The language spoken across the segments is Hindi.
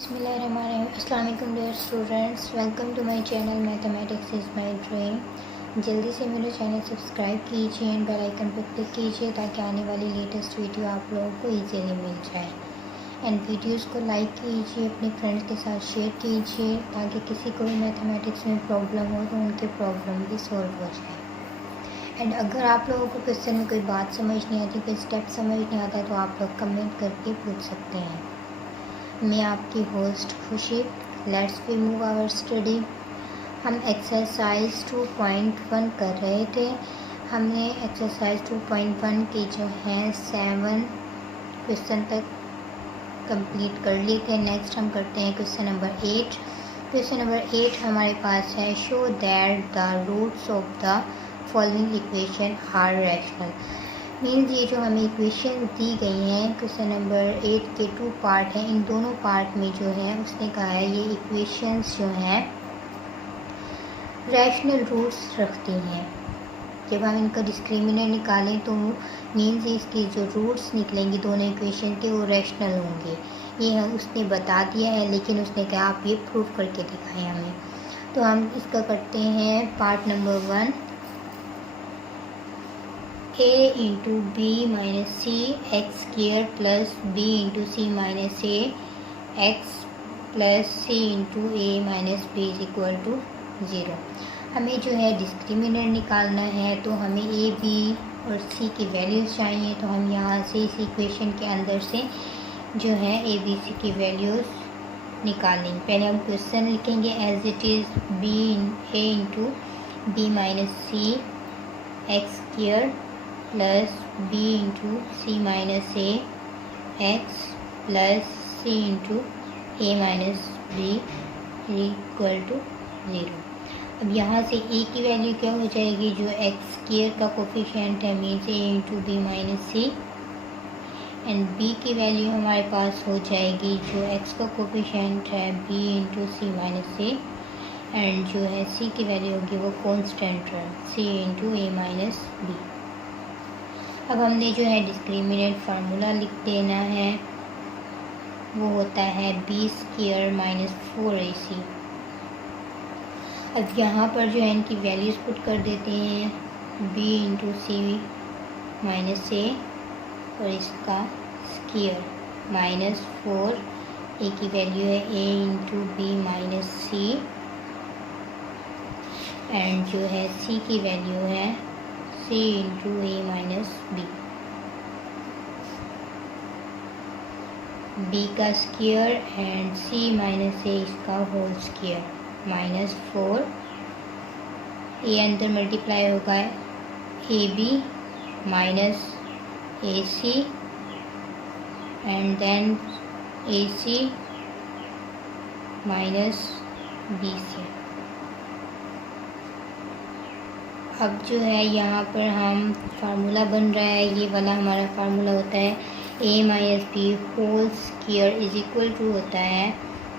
अस्सलाम वालेकुम dear students, welcome to my channel mathematics is my dream. जल्दी से मेरे चैनल सब्सक्राइब कीजिए एंड बेल आइकन पर क्लिक कीजिए ताकि आने वाली लेटेस्ट वीडियो आप लोगों को इजीली मिल जाए। एंड वीडियोस को लाइक कीजिए, अपने फ्रेंड्स के साथ शेयर कीजिए ताकि किसी को भी मैथमेटिक्स में प्रॉब्लम हो तो उनके प्रॉब्लम भी सॉल्व हो जाए। एंड अगर आप लोगों को क्वेश्चन में कोई बात समझ नहीं आती, कोई स्टेप समझ नहीं आता तो आप लोग कमेंट करके पूछ सकते हैं। मैं आपकी host Khushi. Let's we move our study. हम एक्सरसाइज 2.1 कर रहे थे। हमने एक्सरसाइज 2.1 के जो हैं 7 क्वेश्चन तक कंप्लीट कर लिए थे। नेक्स्ट हम करते हैं क्वेश्चन नंबर 8। क्वेश्चन नंबर 8 हमारे पास है, show that the roots of the following equation are rational. Means ये जो हमें इक्वेशन दी गई हैं क्वेश्चन नंबर 8 के 2 पार्ट हैं। इन दोनों पार्ट में जो है उसने कहा है ये इक्वेशंस जो हैं रैशनल रूट्स रखती हैं। जब हम इनका डिस्क्रिमिनेंट निकालें तो मीन्स इसकी जो रूट्स निकलेंगे दोनों इक्वेशन के वो रैशनल होंगे। ये उसने बता दिया है, लेकिन उसने कहा आप ये प्रूव करके दिखाएं हमें। तो हम इसका करते हैं part number 1। a into B minus C X square plus B into C minus A X plus C into A minus B is equal to 0। हमें जो है डिस्क्रिमिनेंट निकालना है तो हमें ए बी और सी की वैल्यूज़ चाहिए। तो हम यहाँ से इस इक्वेशन के अंदर से जो है ए बी सी की वैल्यूज़ निकालेंगे। पहले हम क्वेश्चन लिखेंगे as it is B A into B minus C X square plus B into C minus A X plus C into A minus B equal to 0। अब यहाँ से ए की वैल्यू क्या हो जाएगी, जो एक्स स्क्वायर का कोफिशिएंट है means A into B minus C, and B की वैल्यू हमारे पास हो जाएगी जो एक्स का कोफिशिएंट है B into C minus A, and जो है सी की वैल्यू होगी वो कॉन्स्टेंट है सी इंटू ए माइनस बी। अब हमने जो है डिस्क्रिमिनेंट फार्मूला लिख देना है, वो होता है बी स्क्वायर माइनस 4ac। अब यहाँ पर जो है इनकी वैल्यूज़ पुट कर देते हैं, b इंटू सी माइनस ए और इसका स्क्वायर माइनस 4, ए की वैल्यू है a into B minus C, and जो है c की वैल्यू है c इंटू ए माइनस बी। b का square and c minus a इसका होल स्क्वायर माइनस 4, ए अंदर मल्टीप्लाई होगा a b minus a c and then a c minus b c. अब जो है यहाँ पर हम फार्मूला बन रहा है, ये वाला हमारा फार्मूला होता है a minus B whole square is equal to होता है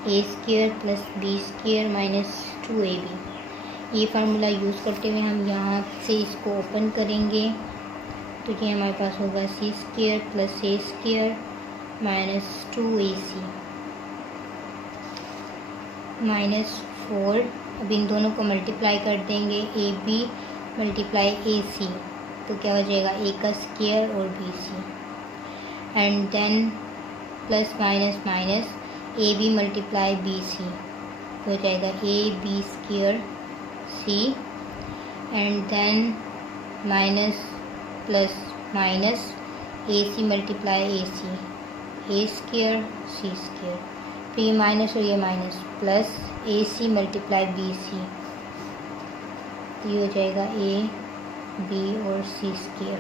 A square plus B square minus 2ab। ये फार्मूला यूज़ करते हुए हम यहाँ से इसको ओपन करेंगे तो ये हमारे पास होगा सी square plus a square minus 2ac minus 4। अब इन दोनों को मल्टीप्लाई कर देंगे, ए बी मल्टीप्लाई ए सी तो क्या हो जाएगा ए का स्क्वायर और b c, and then plus minus minus a b multiply b c हो जाएगा a b square c, and then minus plus minus a c multiply a c a square c square, फिर ये माइनस और ये minus plus a c multiply b c, ये हो जाएगा ए बी और सी स्क्वायर।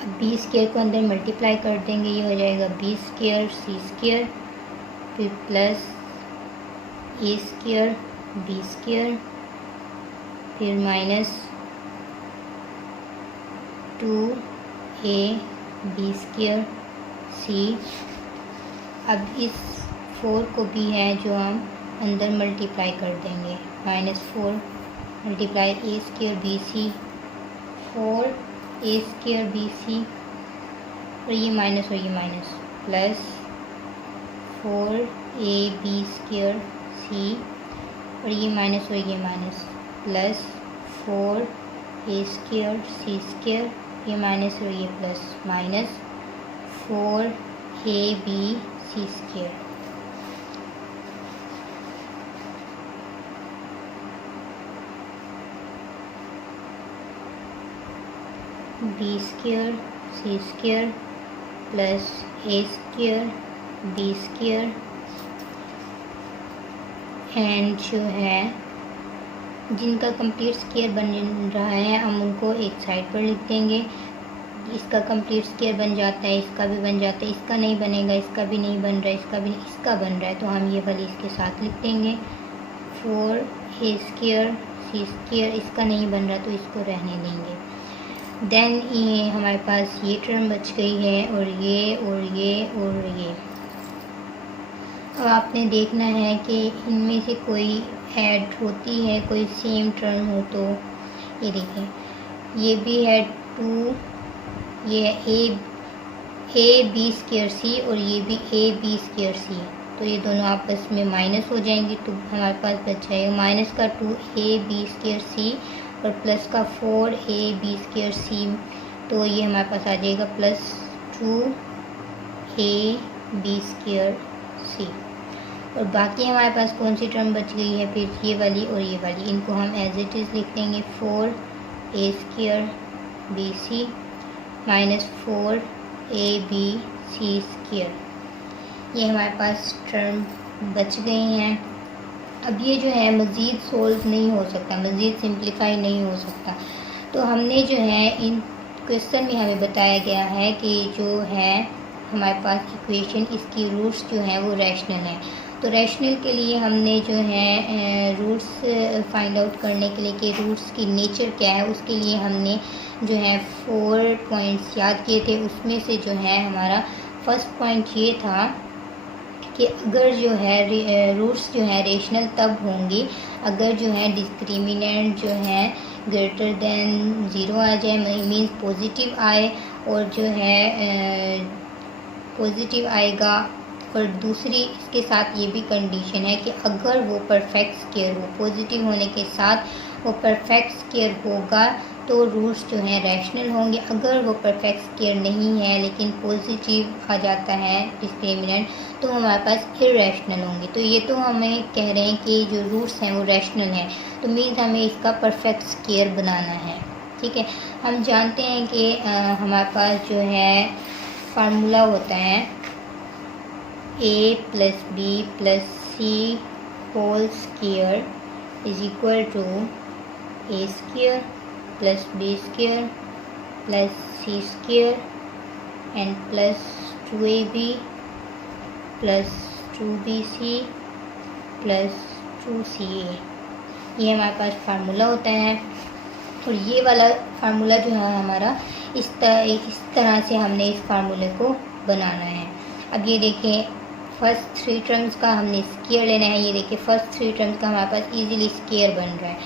अब बी स्क्वायर को अंदर मल्टीप्लाई कर देंगे, ये हो जाएगा बी स्क्वायर सी स्क्वायर, फिर plus a square b square, फिर माइनस 2a बी स्क्वायर सी। अब इस 4 को भी है जो हम अंदर मल्टीप्लाई कर देंगे, minus 4 multiply a square b c 4 a square b c और ये minus plus 4ab square c और ये minus plus 4a square c square, ये माइनस और ये plus minus 4ab c square. B square c square plus a square b square and जो है जिनका कंप्लीट स्क्वायर बन रहा है हम उनको एक साइड पर लिख देंगे। इसका कंप्लीट स्क्वायर बन जाता है, इसका भी बन जाता है, इसका नहीं बनेगा, इसका भी नहीं बन रहा है, इसका भी नहीं, इसका बन रहा है तो हम ये वाली इसके साथ लिख देंगे। 4a स्क्वायर सी स्क्वायर, इसका नहीं बन रहा तो इसको रहने देंगे। देन ये हमारे पास ये टर्म बच गई है और ये और ये और ये। अब आपने देखना है कि इनमें से कोई ऐड होती है, कोई सेम टर्म हो तो ये देखें ये भी है 2, ये है ए बी स्क्वायर सी और ये भी ए बी स्क्वायर सी, तो ये दोनों आपस में माइनस हो जाएंगे तो हमारे पास बच जाएगा माइनस का 2ab स्क्वायर सी और प्लस का 4ab स्क्वायर सी, तो ये हमारे पास आ जाएगा प्लस 2ab स्क्वायर सी। और बाकी हमारे पास कौन सी टर्म बच गई है फिर ये वाली और ये वाली, इनको हम एज इट इज़ लिख देंगे 4a square b c minus 4ab c square. ये हमारे पास टर्म बच गई हैं। अब ये जो है मज़ीद सोल्व नहीं हो सकता, मज़ीद सिंप्लीफाई नहीं हो सकता, तो हमने जो है इन क्वेश्चन में हमें बताया गया है कि जो है हमारे पास इक्वेशन इसकी रूट्स जो हैं वो रैशनल हैं। तो रैशनल के लिए हमने जो है रूट्स फाइंड आउट करने के लिए कि रूट्स की नेचर क्या है, उसके लिए हमने जो है 4 पॉइंट्स याद किए थे। उसमें से जो है हमारा फर्स्ट पॉइंट ये था कि अगर जो है रूट्स जो है रेशनल तब होंगी अगर जो है डिस्क्रिमिनेंट जो है ग्रेटर देन 0 आ जाए, मीन्स पॉजिटिव आए, और जो है पॉजिटिव आएगा। और दूसरी इसके साथ ये भी कंडीशन है कि अगर वो परफेक्ट स्क्वायर हो, पॉजिटिव होने के साथ वो परफेक्ट स्क्वायर होगा तो रूट्स जो हैं रैशनल होंगे। अगर वो परफेक्ट स्क्वायर नहीं है लेकिन पॉजिटिव आ जाता है डिस्क्रिमिनेंट तो हमारे पास इरैशनल होंगे। तो ये तो हमें कह रहे हैं कि जो रूट्स हैं वो रैशनल हैं, तो मीन्स हमें इसका परफेक्ट स्क्वायर बनाना है। ठीक है, हम जानते हैं कि हमारे पास जो है फार्मूला होता है a plus b plus c whole square is equal to a square plus B square plus c square and plus 2ab प्लस 2bc प्लस 2ca। ये हमारे पास फार्मूला होता है और ये वाला फार्मूला जो है हमारा इस तरह से हमने इस फार्मूले को बनाना है। अब ये देखें फर्स्ट 3 टर्म्स का हमने स्क्वायर लेना है। ये देखिए फर्स्ट 3 टर्म्स का हमारे पास इजीली स्क्वायर बन रहा है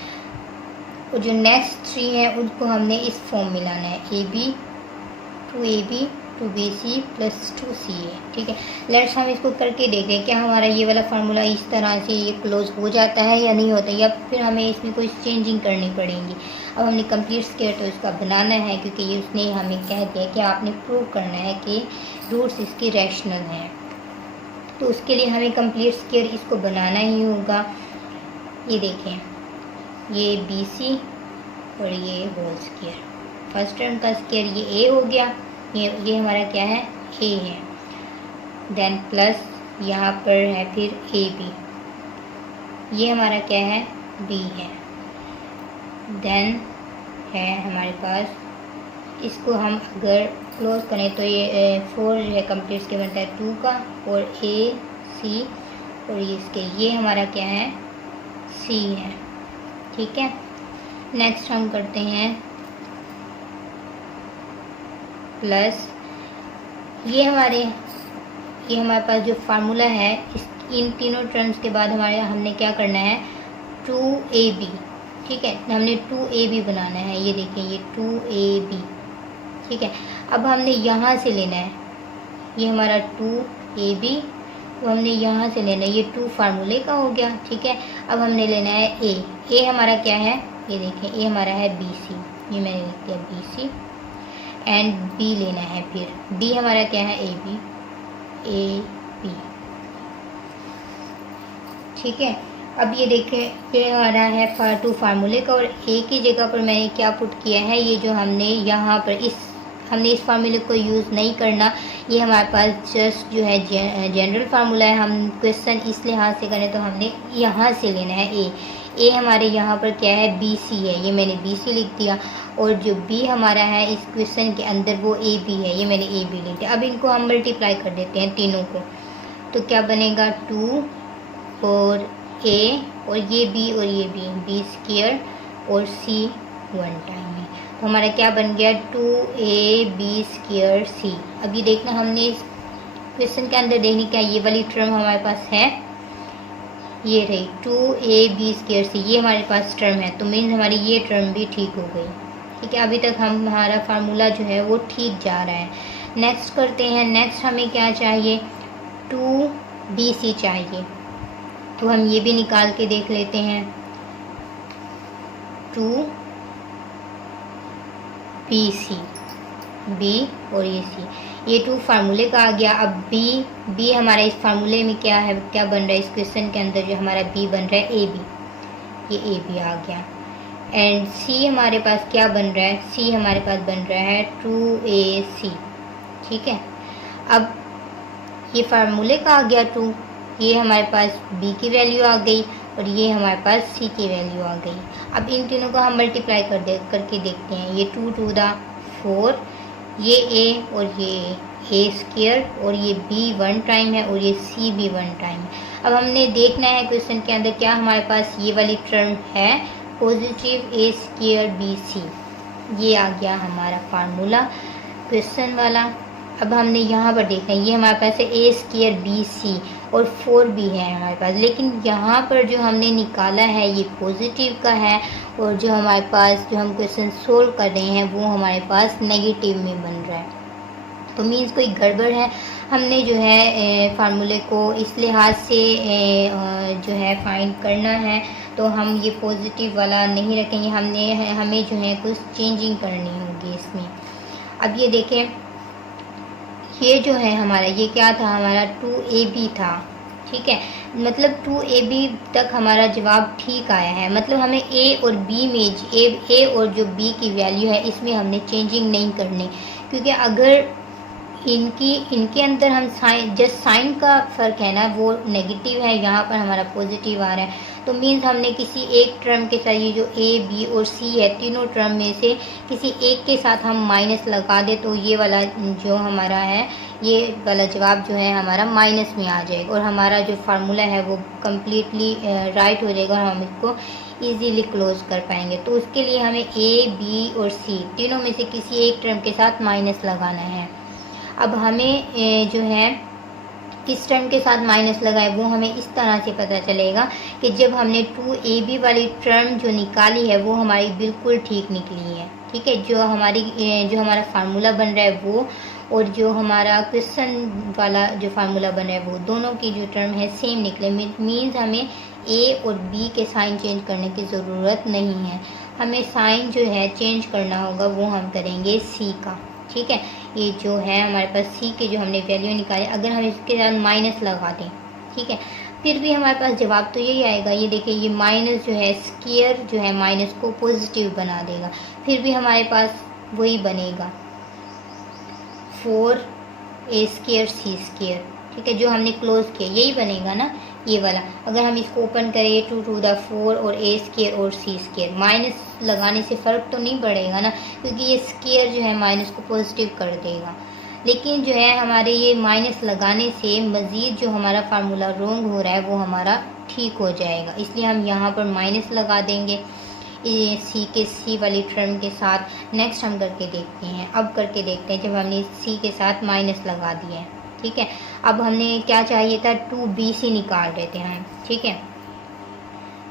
और जो नेक्स्ट 3 हैं उनको हमने इस फॉर्म में लाना है ab 2ab 2bc प्लस 2ca। ठीक है, लेट्स हम इसको करके देखें क्या हमारा ये वाला फार्मूला इस तरह से ये क्लोज हो जाता है या नहीं होता, या फिर हमें इसमें कोई चेंजिंग करनी पड़ेगी। अब हमने कंप्लीट स्क्वायर तो इसका बनाना है क्योंकि ये उसने हमें कह दिया कि आपने प्रूव करना है कि रूट्स इसके रैशनल हैं, तो उसके लिए हमें कंप्लीट स्क्वायर इसको बनाना ही होगा। ये देखें ये BC और ये होल स्क्वायर, फर्स्ट टर्म का स्क्वायर ये A हो गया, ये हमारा क्या है A है, देन प्लस यहाँ पर है फिर AB, ये हमारा क्या है B है, देन है हमारे पास इसको हम अगर क्लोज करें तो ये 4 जो है कंप्लीट के बनता है 2 का और A C और ये इसके ये हमारा क्या है C है। ठीक है, नेक्स्ट हम करते हैं प्लस ये हमारे पास जो फार्मूला है इन तीनों टर्म्स के बाद हमने क्या करना है 2ab। ठीक है, हमने 2ab बनाना है। ये देखें ये 2ab ठीक है। अब हमने यहाँ से लेना है, ये हमारा 2ab, तो हमने यहाँ से लेना है, ये 2 फार्मूले का हो गया, ठीक है। अब हमने लेना है ए हमारा क्या है, ये देखें ए हमारा है BC, ये मैंने लिख दिया BC, एंड B लेना है, फिर B हमारा क्या है AB, ठीक है। अब ये देखें ये हमारा है 2 फार्मूले का, और ए की जगह पर मैंने क्या पुट किया है, ये जो हमने यहाँ पर हमने इस फार्मूले को यूज़ नहीं करना, ये हमारे पास जस्ट जो है जनरल फार्मूला है। हम क्वेश्चन इस लिहाज से करें तो हमने यहाँ से लेना है ए हमारे यहाँ पर क्या है BC है, ये मैंने BC लिख दिया, और जो B हमारा है इस क्वेश्चन के अंदर वो AB है, ये मैंने AB लिख दिया। अब इनको हम मल्टीप्लाई कर देते हैं तीनों को, तो क्या बनेगा 2 और A और ये B और ये B स्क्वायर और C 1 टाइम है, तो हमारा क्या बन गया 2AB स्क्वायर C। अब ये देखना हमने इस क्वेश्चन के अंदर देखने क्या ये वाली टर्म हमारे पास है, ये रही 2AB स्क्वायर C, ये हमारे पास टर्म है, तो मीन्स हमारी ये टर्म भी ठीक हो गई, ठीक है। अभी तक हमारा फार्मूला जो है वो ठीक जा रहा है। नेक्स्ट करते हैं, नेक्स्ट हमें क्या चाहिए 2BC चाहिए, तो हम ये भी निकाल के देख लेते हैं 2BC, B और ये C, ये 2 फार्मूले का आ गया। अब B हमारा इस फार्मूले में क्या है, क्या बन रहा है इस क्वेश्चन के अंदर, जो हमारा B बन रहा है AB, ये AB आ गया। एंड C हमारे पास क्या बन रहा है, C हमारे पास बन रहा है 2AC, ठीक है। अब ये फार्मूले का आ गया 2, ये हमारे पास B की वैल्यू आ गई और ये हमारे पास C की वैल्यू आ गई। अब इन तीनों को हम मल्टीप्लाई करके देखते हैं, ये 2 to the 4, ये A और ये A स्क्वायर और ये B 1 टाइम है और ये C भी 1 टाइम है। अब हमने देखना है क्वेश्चन के अंदर क्या हमारे पास ये वाली टर्म है पॉजिटिव A स्क्वायर BC, ये आ गया हमारा फार्मूला क्वेश्चन वाला। अब हमने यहाँ पर देखना है ये हमारे पास है A स्क्वायर BC और 4B है हमारे पास, लेकिन यहाँ पर जो हमने निकाला है ये पॉजिटिव का है, और जो हमारे पास जो हम क्वेश्चन सोल्व कर रहे हैं वो हमारे पास नेगेटिव में बन रहा है, तो मीन्स कोई गड़बड़ है। हमने जो है फार्मूले को इस लिहाज से जो है फाइंड करना है, तो हम ये पॉजिटिव वाला नहीं रखेंगे, हमें जो है कुछ चेंजिंग करनी होगी इसमें। अब ये देखें ये जो है हमारा ये क्या था, हमारा 2AB था, ठीक है। मतलब 2AB तक हमारा जवाब ठीक आया है, मतलब हमें A और B में A और जो B की वैल्यू है इसमें हमने चेंजिंग नहीं करनी, क्योंकि अगर इनके अंदर हम साइन का फ़र्क है ना, वो नेगेटिव है, यहाँ पर हमारा पॉजिटिव आ रहा है, तो मीन्स हमने किसी एक टर्म के साथ ये जो A B और C है तीनों टर्म में से किसी एक के साथ हम माइनस लगा दे, तो ये वाला जो हमारा है ये वाला जवाब जो है हमारा माइनस में आ जाएगा और हमारा जो फार्मूला है वो कम्प्लीटली राइट हो जाएगा और हम इसको इजीली क्लोज कर पाएंगे। तो उसके लिए हमें A B और C तीनों में से किसी एक टर्म के साथ माइनस लगाना है। अब हमें जो है किस टर्म के साथ माइनस लगाए वो हमें इस तरह से पता चलेगा कि जब हमने 2AB वाली टर्म जो निकाली है वो हमारी बिल्कुल ठीक निकली है, ठीक है। जो हमारा फार्मूला बन रहा है वो और जो हमारा क्वेश्चन वाला जो फार्मूला बन रहा है वो दोनों की जो टर्म है सेम निकले, मीन्स हमें A और B के साइन चेंज करने की ज़रूरत नहीं है। हमें साइन जो है चेंज करना होगा वो हम करेंगे C का, ठीक है। ये जो है हमारे पास C के जो हमने वैल्यू निकाले, अगर हम इसके साथ माइनस लगा दें, ठीक है, फिर भी हमारे पास जवाब तो यही आएगा। ये देखिए ये माइनस जो है स्क्वायर जो है माइनस को पॉजिटिव बना देगा, फिर भी हमारे पास वही बनेगा 4A स्क्वायर C स्क्वायर, ठीक है, जो हमने क्लोज किया यही बनेगा ना ये वाला। अगर हम इसको ओपन करें 2 to the 4 और A स्क्वायर और C स्क्वायर, माइनस लगाने से फ़र्क तो नहीं पड़ेगा ना, क्योंकि ये स्क्वायर जो है माइनस को पॉजिटिव कर देगा, लेकिन जो है हमारे ये माइनस लगाने से मज़ीद जो हमारा फार्मूला रॉन्ग हो रहा है वो हमारा ठीक हो जाएगा, इसलिए हम यहाँ पर माइनस लगा देंगे C वाली टर्म के साथ। नेक्स्ट हम करके देखते हैं, अब करके देखते हैं जब हमने C के साथ माइनस लगा दिए हैं, ठीक है। अब हमने क्या चाहिए था 2BC निकाल रहे थे हम, ठीक है,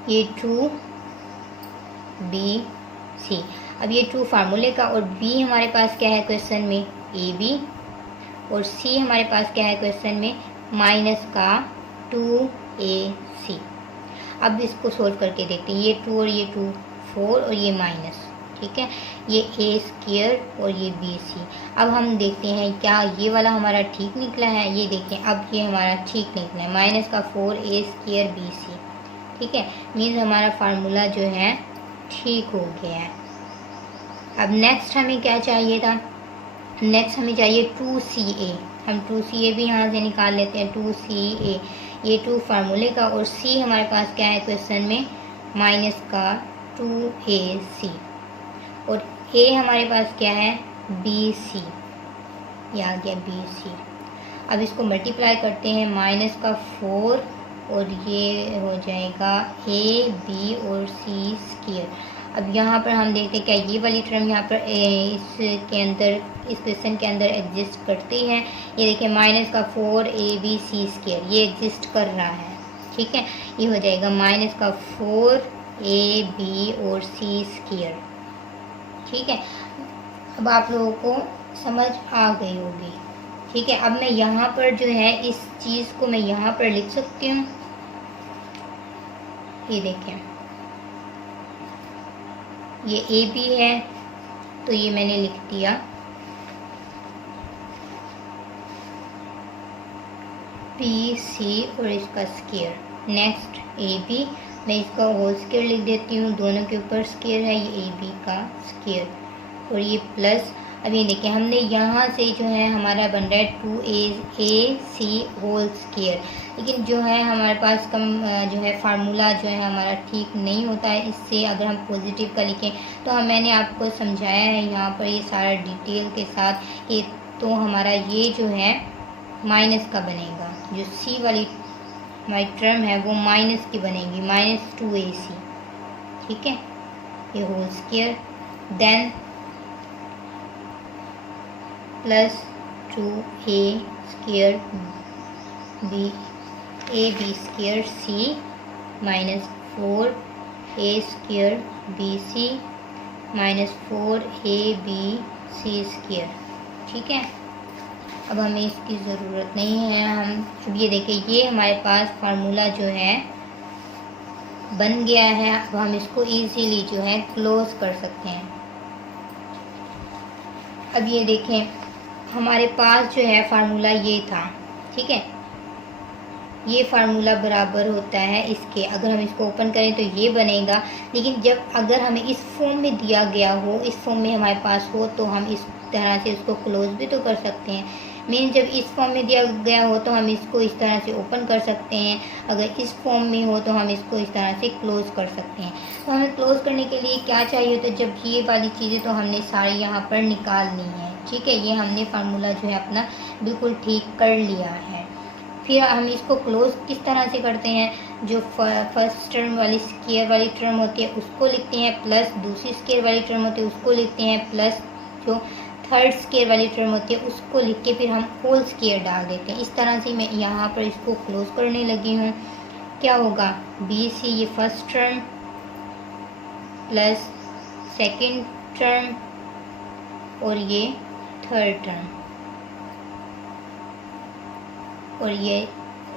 ये 2BC। अब ये ट्रू फार्मूले का, और बी हमारे पास क्या है क्वेश्चन में, ए बी, और सी हमारे पास क्या है क्वेश्चन में, माइनस का 2ac। अब इसको सोल्व करके देखते हैं, ये 2 और ये 2 4 और ये माइनस, ठीक है, ये ए स्क्वायर और ये बी सी। अब हम देखते हैं क्या ये वाला हमारा ठीक निकला है, ये देखें अब ये हमारा ठीक निकला है, माइनस का 4a स्क्वायर बी सी, ठीक है, मीन्स हमारा फार्मूला जो है ठीक हो गया है। अब नेक्स्ट हमें क्या चाहिए था, नेक्स्ट हमें चाहिए 2ca। हम 2ca भी यहाँ से निकाल लेते हैं, 2ca, ये 2 फार्मूले का, और c हमारे पास क्या है क्वेश्चन में, माइनस का 2ac, और a हमारे पास क्या है, bc, ये आ गया bc। अब इसको मल्टीप्लाई करते हैं, माइनस का 4 और ये हो जाएगा a b और c स्क्वायर। अब यहाँ पर हम देखते हैं क्या ये वाली टर्म यहाँ पर इसके अंदर, इस क्वेश्चन के अंदर एग्जिस्ट करती है। ये देखिए माइनस का 4ab स्क्वायर ये एग्जिस्ट कर रहा है, ठीक है, ये हो जाएगा माइनस का 4ab और c स्क्वायर, ठीक है। अब आप लोगों को समझ आ गई होगी, ठीक है। अब मैं यहाँ पर जो है इस चीज़ को मैं यहाँ पर लिख सकती हूँ, ये देखें ये ए बी है तो ये मैंने लिख दिया बी सी और इसका स्क्वायर। नेक्स्ट ए बी, मैं इसका होल स्क्वायर लिख देती हूँ, दोनों के ऊपर स्क्वायर है, ये ए बी का स्क्वायर और ये प्लस। अब ये देखिए हमने यहाँ से जो है हमारा बन रहा है 2ac होल स्क्वायर, लेकिन जो है हमारे पास कम जो है फार्मूला जो है हमारा ठीक नहीं होता है। इससे अगर हम पॉजिटिव का लिखें तो मैंने आपको समझाया है यहाँ पर ये सारा डिटेल के साथ कि तो हमारा ये जो है माइनस का बनेगा, जो सी वाली हमारी टर्म है वो माइनस की बनेगी, माइनस 2ac, ठीक है, ये whole square, then plus 2a square b a b square c minus 4a square b c minus 4ab c square, ठीक है। अब हमें इसकी ज़रूरत नहीं है। हम अब ये देखिए ये हमारे पास फार्मूला जो है बन गया है। अब हम इसको इजीली जो है क्लोज कर सकते हैं। अब ये देखें हमारे पास जो है फार्मूला ये था, ठीक है, ये फार्मूला बराबर होता है इसके, अगर हम इसको ओपन करें तो ये बनेगा, लेकिन जब अगर हमें इस फॉर्म में दिया गया हो, इस फॉर्म में हमारे पास हो तो हम इस तरह से उसको क्लोज भी तो कर सकते हैं। मीन जब इस फॉर्म में दिया गया हो तो हम इसको इस तरह से ओपन कर सकते हैं, अगर इस फॉर्म में हो तो हम इसको इस तरह से क्लोज कर सकते हैं। तो हमें क्लोज करने के लिए क्या चाहिए होता है, जब ये वाली चीज़ें तो हमने सारी यहाँ पर निकालनी है, ठीक है, ये हमने फार्मूला जो है अपना बिल्कुल ठीक कर लिया है। फिर हम इसको क्लोज किस तरह से करते हैं, जो फर्स्ट टर्म वाली स्क्वायर वाली टर्म होती है उसको लिखते हैं, प्लस दूसरी स्क्वायर वाली टर्म होती है उसको लिखते हैं, प्लस जो थर्ड स्क्वायर वाली टर्म होती है उसको लिख के फिर हम होल स्क्वायर डाल देते हैं। इस तरह से मैं यहाँ पर इसको क्लोज करने लगी हूँ। क्या होगा, बी सी ये first term plus second term और ये थर्ड टर्म और ये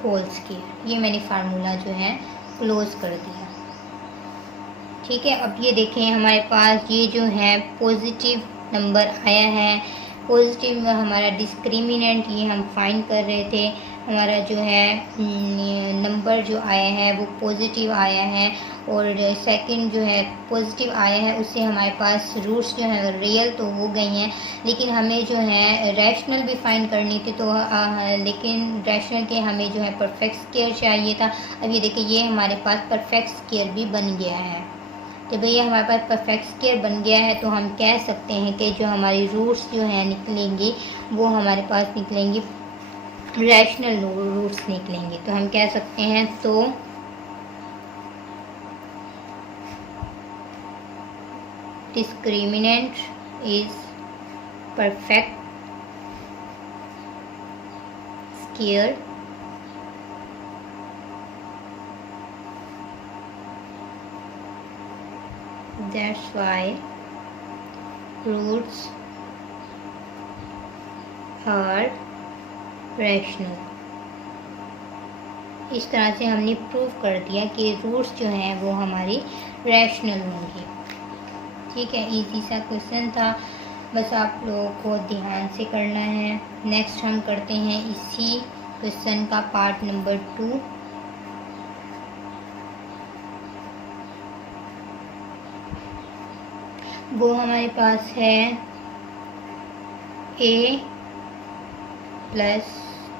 होल स्क्वायर, ये मैंने फार्मूला जो है क्लोज कर दिया, ठीक है। अब ये देखें हमारे पास ये जो है पॉजिटिव नंबर आया है, पॉजिटिव में हमारा डिस्क्रिमिनेंट ये हम फाइंड कर रहे थे, हमारा जो है नंबर जो आया है वो पॉजिटिव आया है, और सेकंड जो है पॉजिटिव आया है उससे हमारे पास रूट्स जो है रियल तो हो गई हैं, लेकिन हमें जो है रैशनल भी फाइंड करनी थी, तो लेकिन रैशनल के हमें जो है परफेक्ट स्क्वायर चाहिए था। अब ये देखिए ये हमारे पास परफेक्ट स्क्वायर भी बन गया है। तो भैया हमारे पास परफेक्ट स्क्वायर बन गया है तो हम कह सकते हैं कि जो हमारी रूट्स जो है निकलेंगी वो हमारे पास निकलेंगी रैशनल रूट्स निकलेंगे। तो हम कह सकते हैं तो discriminant is perfect square that's why roots are rational. इस तरह से हमने प्रूव कर दिया कि रूट्स जो हैं वो हमारी रैशनल होंगी। ठीक है, इजी सा क्वेश्चन था, बस आप लोगों को ध्यान से करना है। नेक्स्ट हम करते हैं इसी क्वेश्चन का पार्ट नंबर 2। वो हमारे पास है a +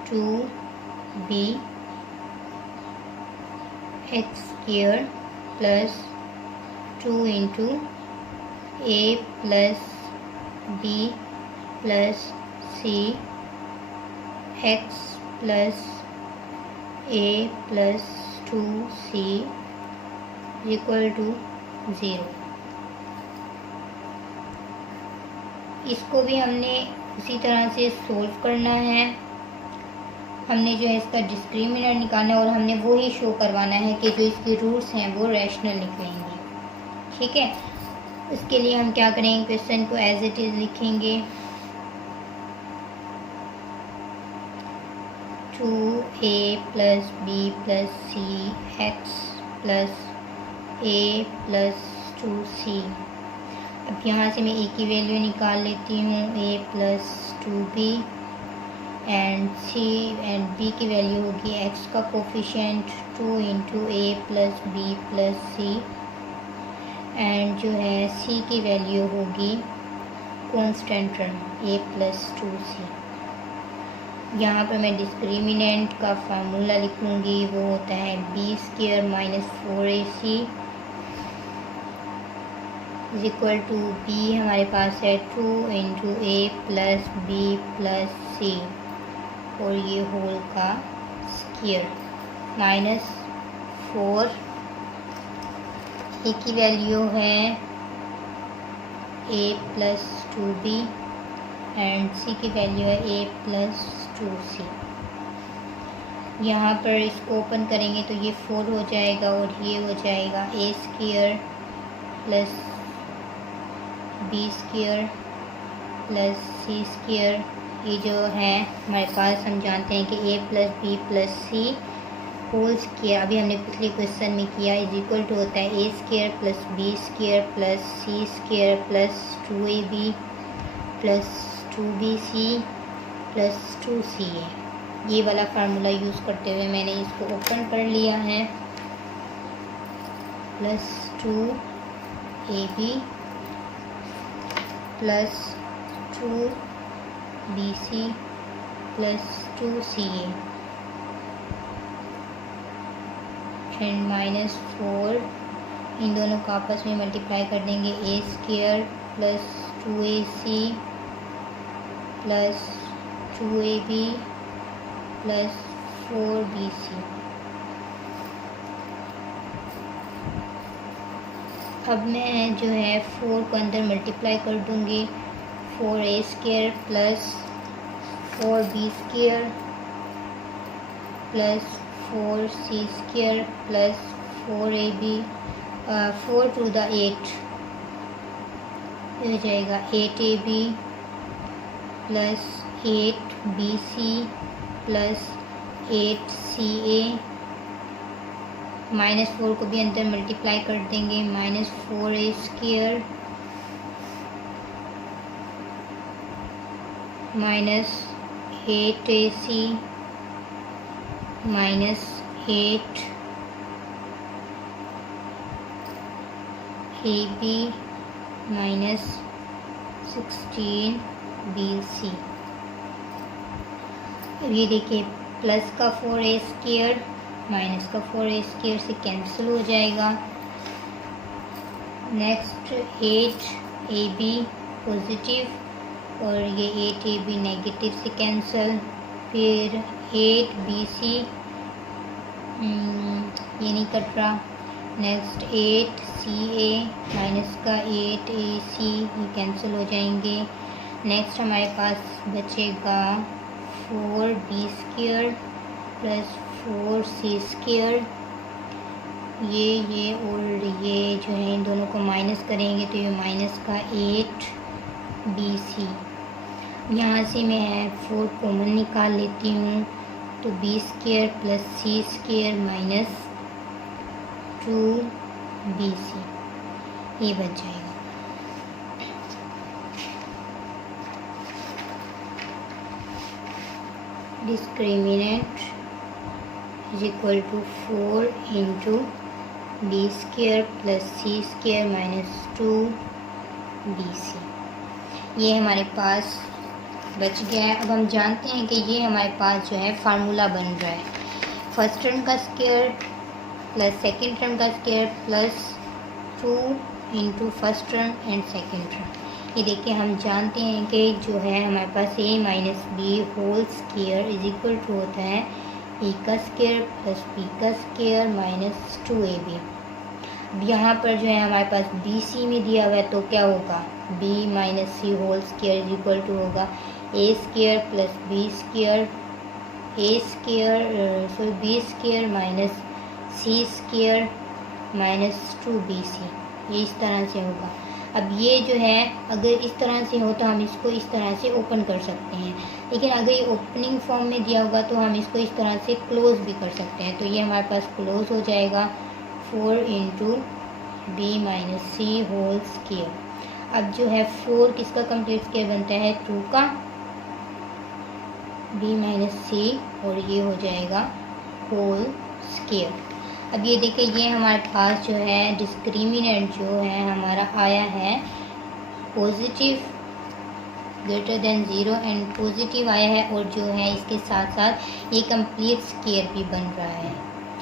2b x² + 2 × a + b + c x + a + 2c = 0। इसको भी हमने इसी तरह से सोल्व करना है। हमने जो है इसका डिस्क्रिमिनेंट निकालना है और हमने वो ही शो करवाना है कि जो इसके रूट्स हैं वो रैशनल निकलेंगे। ठीक है, उसके लिए हम क्या करेंगे, क्वेश्चन को एज इट इज़ लिखेंगे। 2a + b + c x + a + 2c। अब यहाँ से मैं a की वैल्यू निकाल लेती हूँ, a + 2b, and c and b की वैल्यू होगी x का coefficient 2 × a + b + c, and जो है c की वैल्यू होगी कांस्टेंट टर्म a + 2c। यहाँ पर मैं डिस्क्रिमिनेंट का फार्मूला लिखूँगी, वो होता है b² - 4ac = b हमारे पास है 2 × a + b + c और ये होल का स्क्वायर -4। a की वैल्यू है a + 2b एंड c की वैल्यू है a + 2c। यहाँ पर इसको ओपन करेंगे तो ये 4 हो जाएगा और ये हो जाएगा a² + b² + c²। ये जो है हमारे पास, हम जानते हैं कि a + b + c whole square, अभी हमने पिछले क्वेश्चन में किया, = होता है a² + b² + c² + 2ab + 2bc + 2ca। ये वाला फार्मूला यूज़ करते हुए मैंने इसको ओपन कर लिया है। +2ab + 2bc + 2ca एंड -4, इन दोनों को आपस में मल्टीप्लाई कर देंगे, a² + 2ac + 2ab + 4bc। अब मैं जो है 4 को अंदर मल्टीप्लाई कर दूँगी, 4a² + 4b² + 4c² + 4ab 4 to the 8 हो जाएगा 8ab + 8bc + 8ca। -4 को भी अंदर मल्टीप्लाई कर देंगे, -4a² -8ac -8ab -16bc। अब ये देखिए, प्लस का 4a² माइनस का 4a² से कैंसिल हो जाएगा। नेक्स्ट 8ab पॉजिटिव और ये 8ab नेगेटिव से कैंसिल, फिर 8bc ये नहीं कट रहा। नेक्स्ट 8ca माइनस का 8ac ये कैंसिल हो जाएंगे। नेक्स्ट हमारे पास बचेगा 4b² + 4c²। ये और ये जो है इन दोनों को माइनस करेंगे तो ये -8 बी सी। यहाँ से मैं 4 कॉमन निकाल लेती हूँ, तो b square plus c square minus 2bc ये बच जाएगा। Discriminant is equal to 4 into b square plus c square minus 2bc। ये हमारे पास बच गया है। अब हम जानते हैं कि ये हमारे पास जो है फार्मूला बन रहा है, फर्स्ट टर्म का स्क्वायर प्लस सेकेंड टर्म का square plus 2 into first term and second term. ये देखिए हम जानते हैं कि जो है हमारे पास a minus B whole square is equal to होता है a का स्क्वायर प्लस b का स्क्वायर माइनस 2ab। अब यहाँ पर जो है हमारे पास बी सी में दिया हुआ है, तो क्या होगा b minus c whole square is equal to होगा a square plus b square b square minus c square minus 2bc। ये इस तरह से होगा। अब ये जो है अगर इस तरह से हो तो हम इसको इस तरह से ओपन कर सकते हैं, लेकिन अगर ये ओपनिंग फॉर्म में दिया होगा तो हम इसको इस तरह से क्लोज भी कर सकते हैं। तो ये हमारे पास क्लोज हो जाएगा 4 into B minus c whole square. अब जो है 4 किसका कंप्लीट स्क्वायर बनता है 2 का बी माइनस सी, और ये हो जाएगा होल स्क्वायर। अब ये देखिए ये हमारे पास जो है डिस्क्रिमिनेंट जो है हमारा आया है positive greater than 0 and positive आया है, और जो है इसके साथ साथ ये कंप्लीट स्क्वायर भी बन रहा है।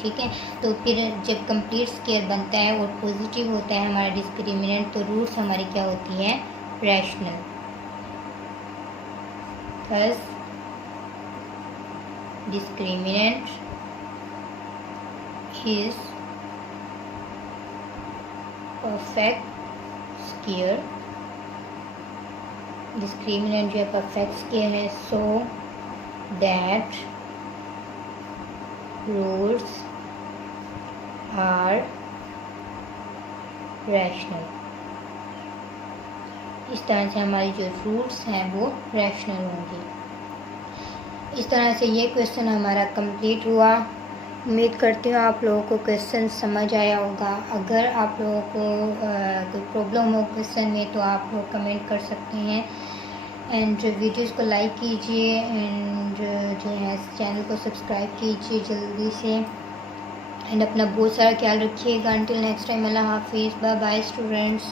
ठीक है, तो फिर जब कंप्लीट स्क्वायर बनता है और पॉजिटिव होता है हमारा डिस्क्रिमिनेंट, तो रूट्स हमारी क्या होती हैं rational. Plus discriminant is perfect square। Discriminant जो है परफेक्ट स्क्वायर है, so that roots are rational. इस तरह से हमारी जो रूट्स हैं वो रैशनल होंगी। इस तरह से ये क्वेश्चन हमारा कंप्लीट हुआ। उम्मीद करती हूँ आप लोगों को क्वेश्चन समझ आया होगा। अगर आप लोगों को कोई प्रॉब्लम हो क्वेश्चन में तो आप लोग कमेंट कर सकते हैं, एंड वीडियोज़ को लाइक कीजिए, एंड जो है चैनल को सब्सक्राइब कीजिए जल्दी से, एंड अपना बहुत सारा ख्याल रखिएगा। अंटिल नेक्स्ट टाइम, अल्लाह हाफिज़, बाय बाय स्टूडेंट्स।